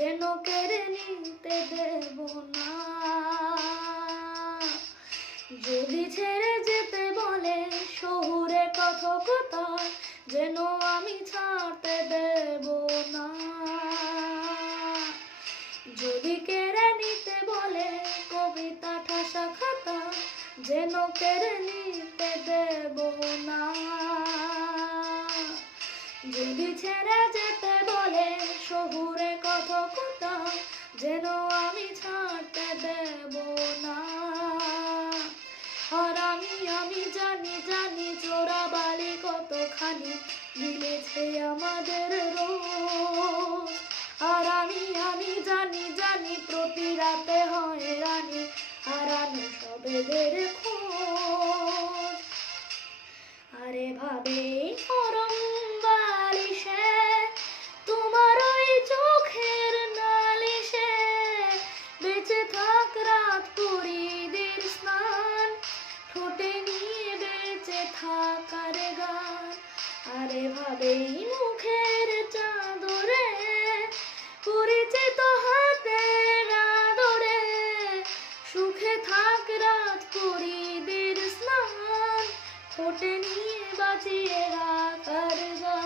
যেন কেড়ে নিতে দেব না। যদি ছেড়ে যেতে বলে শহুরে কথকতা, যেন আমি ছাড়তে দেব না। যদি কেড়ে নিতে বলে কবিতা ঠাসা খাতা, যেন কেড়ে নিতে দেব না। যদি ছেড়ে যেতে বলে শহুরে কথকতা, যেন আমি ছাড়তে দেব না। আর আমি জানি চোরাবালি কতখানি মিলেছে আমাদের রোজ। আর আমি জানি প্রতি রাতে হয় রানী হারানো সবেদের খোঁজ। আরে ভাবে নরম বালিশে তোমার ওই চোখের নালিশে, বেঁচে থাক রাত পুরীদের স্নান, ঠোঁটে নিয়ে বেঁচে থাকার গান। আরে ভাবে মুখের চাদরে পরিচিত হাতের আদরে, সুখে থাক রাত পুরীদের স্নান, ঠোঁটে নিয়ে বাঁচিয়ে রাখার গান।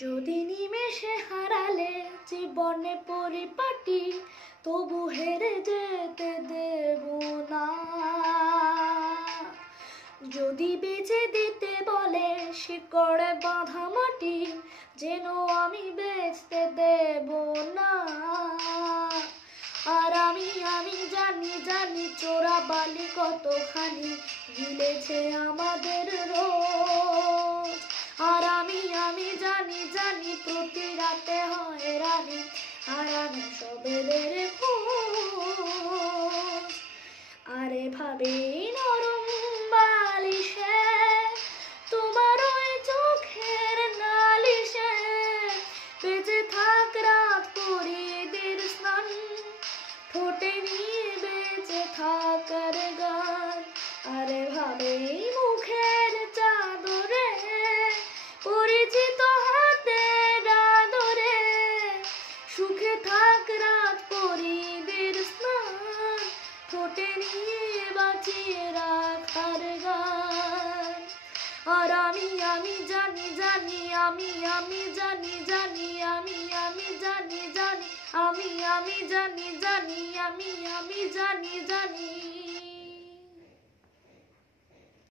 যদি নিমেষে হারালে জীবনে পরিপাটি, তবু হেরে যেতে দেব না। যদি বেঁচে দিতে বলে শিকড়ে বাঁধা মাটি, যেন আমি বেচতে দেব না। আর আমি জানি চোরাবালি কতখানি গিলেছে আমাদের রোজ। আর আমি জানি প্রতি রাতে হয় রানী হারানো সবেদের খোঁজ। আরে ভাবে নরম বালিশে তোমার ওই চোখের নালিশে, বেঁচে থাক রাত পুরীদের স্নান, ঠোঁটে নিয়ে বেঁচে থাকার গান। আরে ভাবে মুখের চাদরে পরিচিত হাতের আদরে, সুখে থাক রাত পুরীদের স্নান, ঠোঁটে নিয়ে বাঁচিয়ে রাখার গান। আর আমি জানি জানি